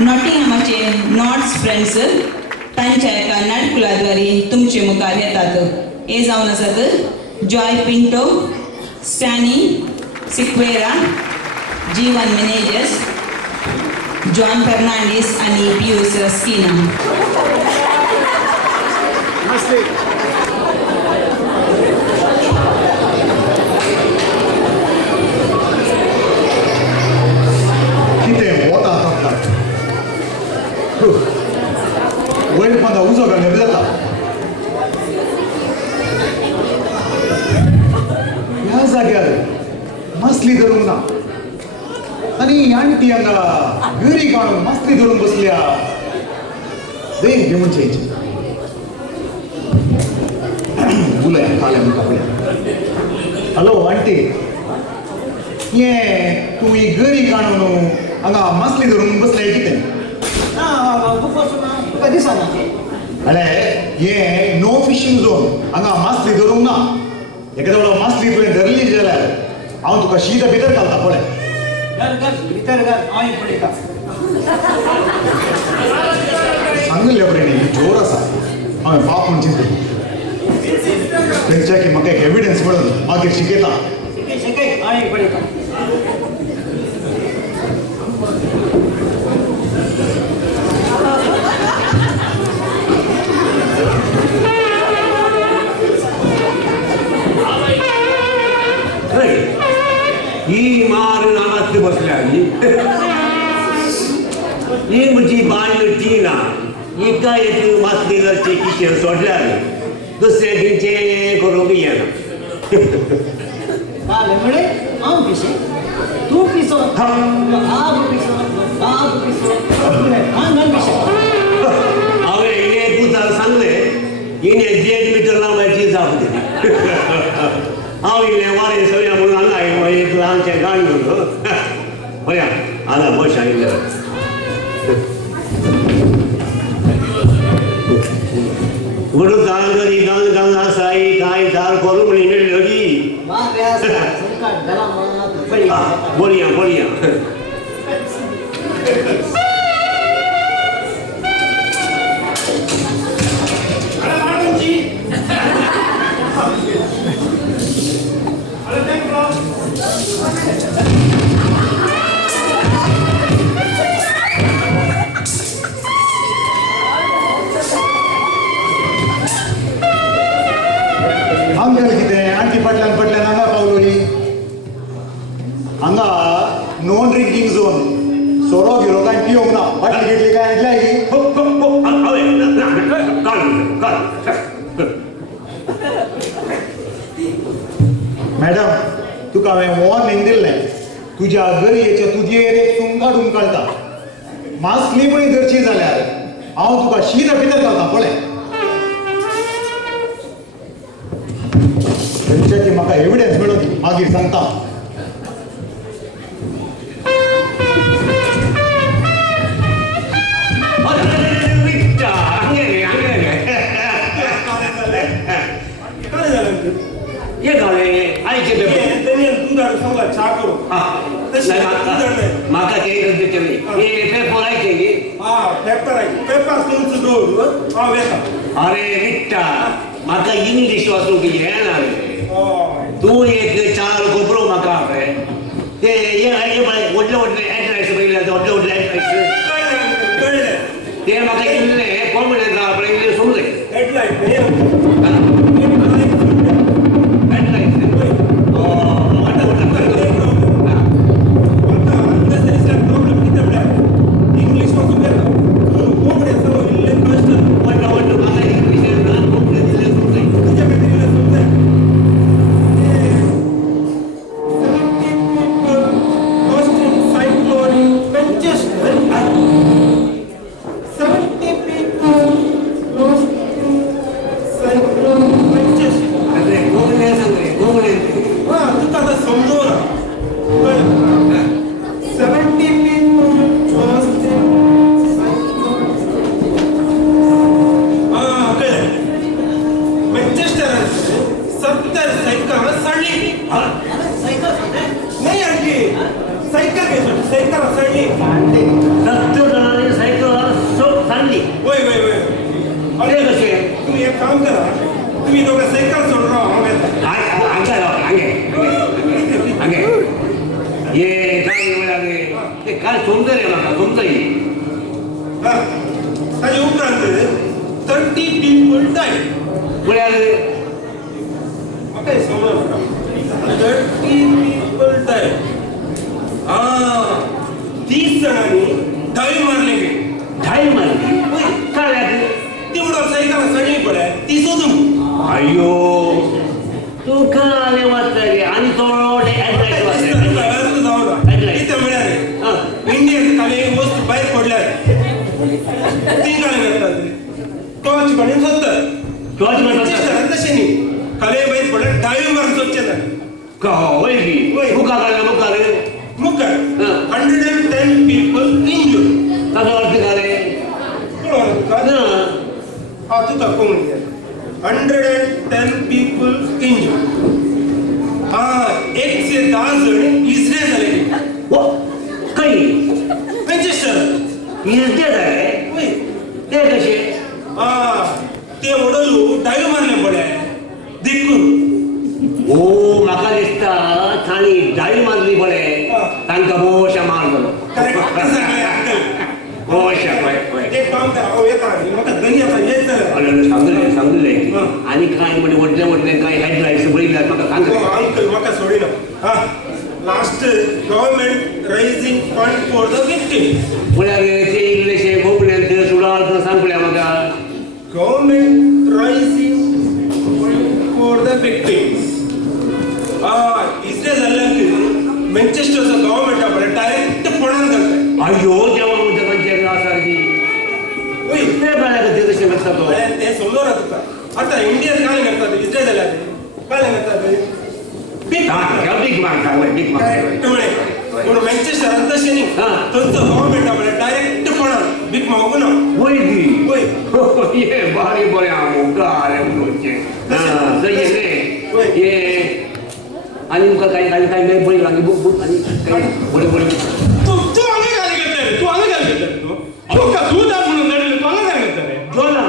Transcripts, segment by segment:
नॉटिंगहॅमाचे नॉर्ड्स friends तांच्या एका नाटकुलाद्वारे तुमचे मुखार येतात. हे जावन आसात जॉय पिंटो, स्टॅनी सिक्वेरा, जीवन मेनेजेस, जॉन फर्नांडीस आणि पियुस स्किना. वयर पंदा उजो घालप जाता. ह्या जाग्यार मसली धरूंक ना आनी आंटी हांगा घरी काडून मसली धरून बसल्या. देख घेवन चेंज उलय काल्या मुखाकडे. हॅलो आंटी, ये तूं ही घरी काडून हांगा मसली धरून बसल्या कितें? अरे ये नो फिशिंग झोन. हांगा मासली धरूंक ना. एखाद्या वेळा मासली तुवें धरली जाल्यार हांव तुका शीत भितर घालता. पळय भितर घाल, हांव पळयता. सांगले बरें न्ही, जोर आसा. हांवें पाप म्हूण चिंतलें थंयच्या की म्हाका एक एविडन्स म्हणून मागीर शिकयता. शिकय, हांव पळयता. ही मार नानात बसल्या ही म्हणजे बायल टीना एका एक मासलेगरचे किशेर सोडल्यार दुसऱ्या दिनचे करूंक येना. म्हणे हांव पिशे, तूं पिसो, हांव पिसो, हांव पिसो, हांव पिशे. हांवें इने पुतार सांगले इने 1.5 मीटर लांबाची जाप दिली. हांव इल्लें वारें सवया म्हणून हांगा आयलो एक ल्हानशें गाण घेवन. पळया हांगा बस आयिल्ले म्हणून गांगरी गांग गांग आसाई कांय दार करूं म्हणी मेळ्ळी. बळया बळया अंकल कितें आंटी फाटल्यान फाटल्यान हांगा पावलोली. हांगा नो ड्रिंकींग झोन. सोरो गिरो काय पिवंक ना. बाटली घेतली काय हाडल्या ही. मॅडम, तुका हांवें वॉर्निंग दिल्लें तुज्या गरयेच्या तुजेर एक सुंग काडून काडटा. मास्क लिमय धरची जाल्यार हांव तुका शीत भितर घालता. पळय थंयच्याची म्हाका एविडन्स मेळोवन मागीर सांगता. म्हाका अरे विट्टा म्हाका इंग्लीश वाचूंक येना रे. तूं एक 4 खोबरो म्हाका ते व्हडले व्हडले एड्रेस पळयले व्हडले व्हडले एड्रेस ते म्हाका इल्लें कोण म्हणलें आपणें इल्लें समजें सायकल घ्यायचं सायकल तुम्ही दोघं सायकल सोडून राहा हांव येता. हांगा राव हांगे ये काय म्हळ्यार ते काय समजले म्हाका समजय हा. ताजे उपरांत 30 people died. म्हळ्यार म्हाका हे समजलं म्हाका 30 people died. हा 30 जणांनी ढाळी मारले गेले. ढाई मारली काय तेवढं सायकल सगळी पडे ती सोडून अयो तू कळाले वाचले आणि थोडे ऍड्रेस वाचले इथं मिळाले इंडियन काले वस्तू बाहेर पडल्यात ती काय करतात टॉर्च काढून सोदतात तशें न्ही काले बाहेर पडल्यात डावी मारून सोदचे ना का होय की मुका काढला मुका रे मुखार 110 people injured. ताजो अर्थ काले कळलं तुका? हा तुका कोण घे 110 people injured. हा 110 जण इस्रेल झाले ओ काही मॅन्चेस्टर इजदे जाय होय ते कशे हा ते ओडलू डायव मारले पडे देखून ओ म्हाका दिसता ताणी ढाई मारली बळे तांकां बोशा मारलो करेक्ट सांगले अंकल बोशा पळय एक काम करा हो येता म्हाका दही आता येत जाल्यार सांगले आणि काय म्हणजे व्हडले काय हेडलायन्स बळयल्यात म्हाका सांगले अंकल म्हाका सोडिना हा last government raising fund for the victim म्हळ्यार ते इल्लेशे कोंकण्यात सुडाळ सांगल्या म्हाका government raising fund for the victims Israel जाल्ल्यांक मॅन्चेस्टरचो गव्हर्नमेंट आपले डायरेक्ट पणान घालताय अयो देवा म्हणजे खंयचे आसा की वय ते बऱ्या खातीर तशें करता तो ते समजो ना तुका आता इंडियन काय करतात इस्रेल जाल्यार काय करतात बीग मारता बीग मारता पूण मॅन्चेस्टरान तशें न्ही थंयचो गव्हर्नमेंट आपले डायरेक्ट पणान भीक मागूंक ना वय की वय ये बारी बरे आमोगा रे म्हणचे सही रे ये आणि मुका काय नाही बळी लागली बुक बुक आणि काय बरे बरे तू हांगा काय करता रे तू हांगा काय करता रे तू तुका दूध आस म्हणून नडले तू हांगा काय करता रे जोला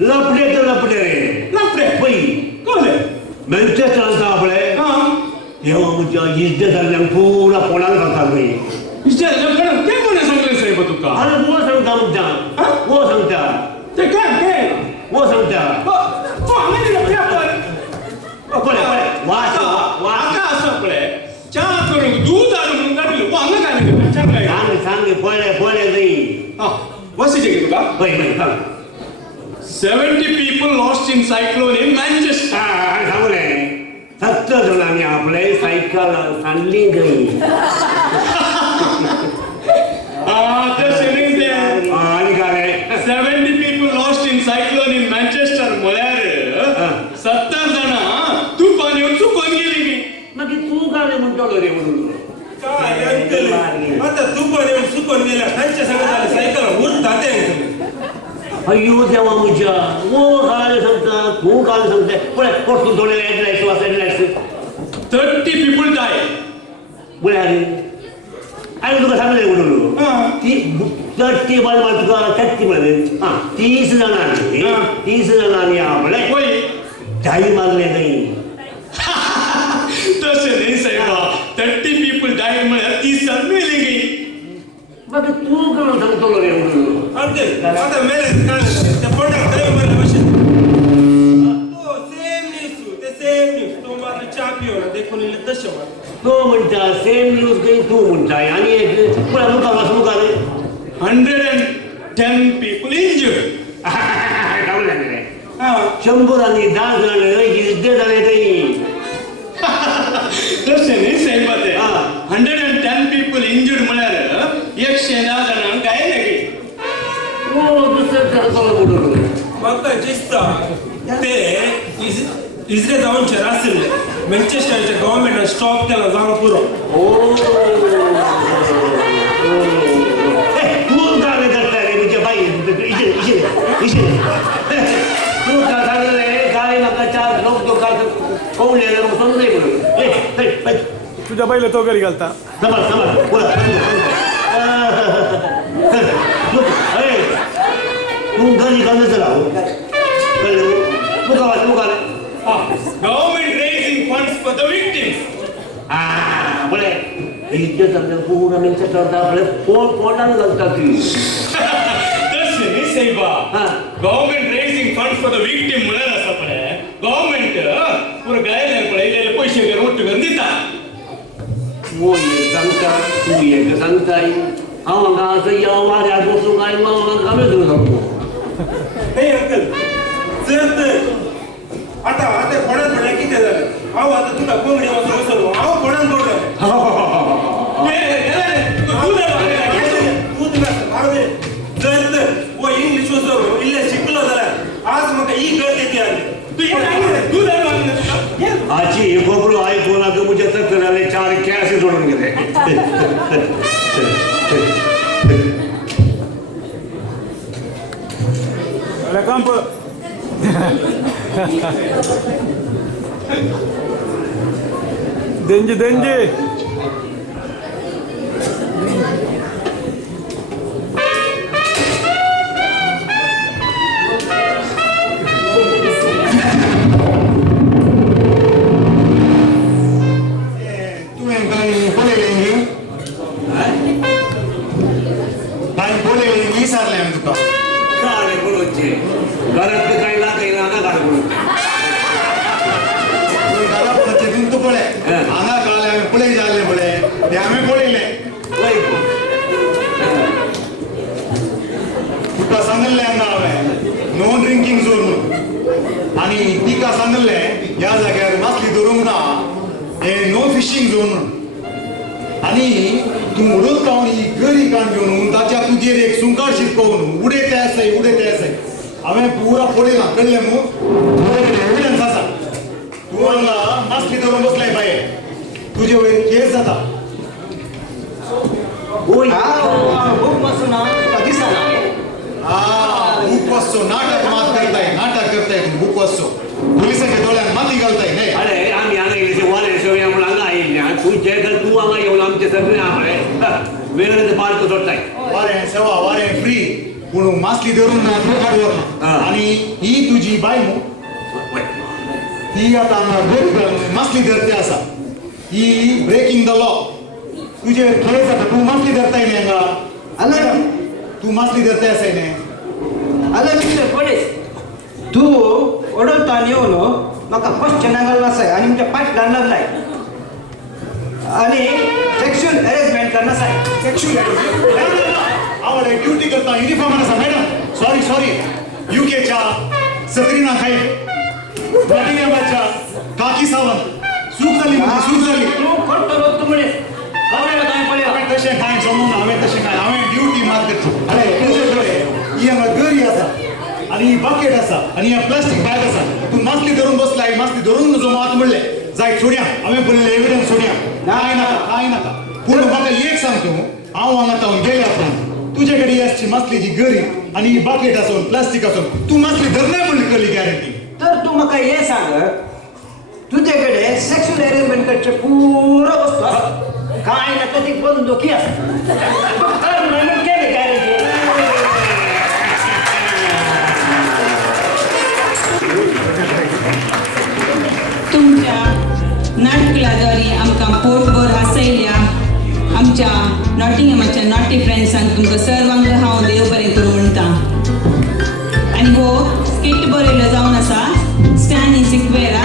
लपडे तर लपडे रे लपडे पै कोले मॅन्चेस्टरांचा आपले तेव्हा म्हणजे इज्जत जाल्ल्यांक पुरा पोळान घालतात पै इस्रेल लपडे ते कोणे सांगले साहेब तुका अरे वो सांगता म्हणटा वो सांगता ते काय वो सांगता तू हांगा कितें लपडे आपण पळे वास हांगा आसा पळय च्या करून दूध हाडून म्हणून काडले तू हांगा काय करता सांग काय सांग पळे नाही वसीचे की तुका पै सांग 70 people lost in cyclone in Manchester. सांगले 70 जणांनी आपले सायकल सांडली गई आणि काय 70 people lost in cyclone in Manchester म्हळ्यार 70 जाणां तुफान येवन चुकोन गेली नी मागीर तू काय म्हणटलो रे म्हणून काय अंकल आता तुफान येवन चुकोन गेल्या तांचे सांगता सायकल उरता ते अय्यो देवा म्हज्या वो काय सांगता तू काय सांगता पळय पोट थोडे ऍड्रेस वाच 30 people died. म्हळ्यार आणि तुका सांगले म्हणून ती 30 बल तुका 30 म्हणे 30 जणांनी 30 जणांनी आपले वय ढाई मारले नाही तसे नाही साहेब 30 people died म्हळ्यार 30 जण मेली गेली मग तू काय सांगतो रे म्हणून अंकल आता मेले काय ते पडा काय मारले बशे तो सेम न्यूज तो मारले चहा पिओना देखून इले तशे मार तो म्हणता सेम न्यूज काही तू म्हणताय आणि एक पुढे मुका वाच मुका रे 110 people injured. गावले रे 100 आणि 10 जण इजदे झाले काही तसे नाही साहेब ते 110 people injured म्हळ्यार 110 जणांक काय नाही हो दुसरं करतो म्हणून म्हाका दिसता ते इस्रेल जावन शहर आसले मॅन्चेस्टरचे गव्हर्नमेंटान स्टॉप केला जावन पुरो तू काय करता रे म्हणजे बाई इशे तू काय सांगले काय म्हाका 4 लोक तो काय कोवले समज नाही म्हणून तुझ्या बैल तो घरी घालता समज बोला तू घरी घालून चला मुखार government raising funds for the victims. बळे इतके समजा पूर्ण मिनिस्टर करता बळे पोटान घालता ती तशें न्ही सायबा. Government raising funds for the victim म्हळ्यार आसा पळय गव्हर्नमेंट पुरो गायल्यान पळयलेले पयशे घेवन मोठ्ठे करून दिता. वो एक सांगता तू एक सांगताय हांव हांगा आतां या वाऱ्यार बसून काय मग कामे करूं शकतो. नाही अंकल जर तर आता कोणान म्हणलें कितें जालें हांव आतां तुका कोंगडी वचून बसलो हांव कोणान पडलो जर तर वो इंग्लीश वचून इल्लें शिकलो जाल्यार आज म्हाका ही गत येते आली तू आजी हे खोबरू आयकून आता मुझे तक्रारे 4 कॅश सोडून गेले. कंप देंजे देंजे तुवें कांय पळयलें न्ही कांय पळयलें न्ही विचारलें हांवें तुका. काळे पडोचे घरात काय ना काही ना काळे पडोचे घरापणाचें दिन तूं पळय हांगा कळ्ळें हांवें पळय जाल्लें पळय तें हांवें पळयलें. तुका सांगल्लें हांगा हांवें नो ड्रिंकींग झोन म्हणून आनी तिका सांगल्लें ह्या जाग्यार मासली धरूंक ना हें नो फिशींग झोन म्हणून. आनी तूं उडत पावन ही गरी काण घेवन ताच्या तुजेर एक सुंकाळ शिपकोवन उडे ते आसाय हांवें पुरा पळयलां कळ्ळें न्हू एविडन्स आसा. तूं हांगा मासली धरून बसलाय बाये तुजे वयर केस जाता. खूप बसून दिसना बूक वाचचो नाटक करताय बूक वाचचो पोलिसांच्या दोळ्यान माती घालताय न्ही. अरे आम्ही हांगा येयले वारे सगळे म्हणून हांगा आयिल्ले तू जे कर तू हांगा येवन आमचे सगळे आमळे वेगळे पार्क सोडटाय. वारें सेवा वारें फ्री पूण मासली धरून ना तूं काडवर आनी ही तुजी बाय न्हू ती आतां हांगा मासली धरते आसा ही ब्रेकिंग द लॉ. तुजे केस जाता तूं मासली धरताय न्ही हांगा तूं मासली धरताय आसाय न्ही. अरे मिस्टर पोलीस तू ओडवतान येवन म्हाका क्वेश्चन घालनासाय आनी म्हणजे फाटल्यान लागलाय आनी सेक्शुअल हॅरेसमेंट करनासाय. आवड ड्युटी करता युनिफॉर्मान आसा मॅडम. सॉरी युकेच्या सत्रिना खाईफ नॉटिंगहॅमच्या काकी सावंत चूक जाली तू करतलो तू म्हणे हांवें तशें कांय जमूंक ना हांवें ड्युटी मात करची. अरे तुजे कडेन ही हांगा गरी आसा आनी ही बकेट आसा आनी हें प्लास्टीक बॅग आसा तूं मासली धरून बसलाय मासली धरून जो मात म्हणलें जाय सोडया हांवें पळयलें एविडन्स सोडया कांय नाका पूण म्हाका एक सांग तूं हांव हांगा तावन गेले आतां तुजे कडेन आसची मासलीची गरी आनी ही बकेट आसून प्लास्टीक आसून तूं मासली धरनाय म्हणली कली गॅरंटी. तर तू म्हाका हें सांग तुजे कडेन सेक्शुअल हॅरेसमेंट करचे पुरो वस्तू आसा कांय नाका ती बंदुकी आसा केले गॅरंटी. तुमच्या नाटकुलाद्वारे आमकां पोटभर हांसयल्या आमच्या नॉटिंगहॅमाच्या नॉटी फ्रेंड्सांक तुमकां सर्वांग हांव देव बरें करूं म्हणटा. आनी हो स्किट बरयलो जावन आसा स्टॅनी सिक्वेरा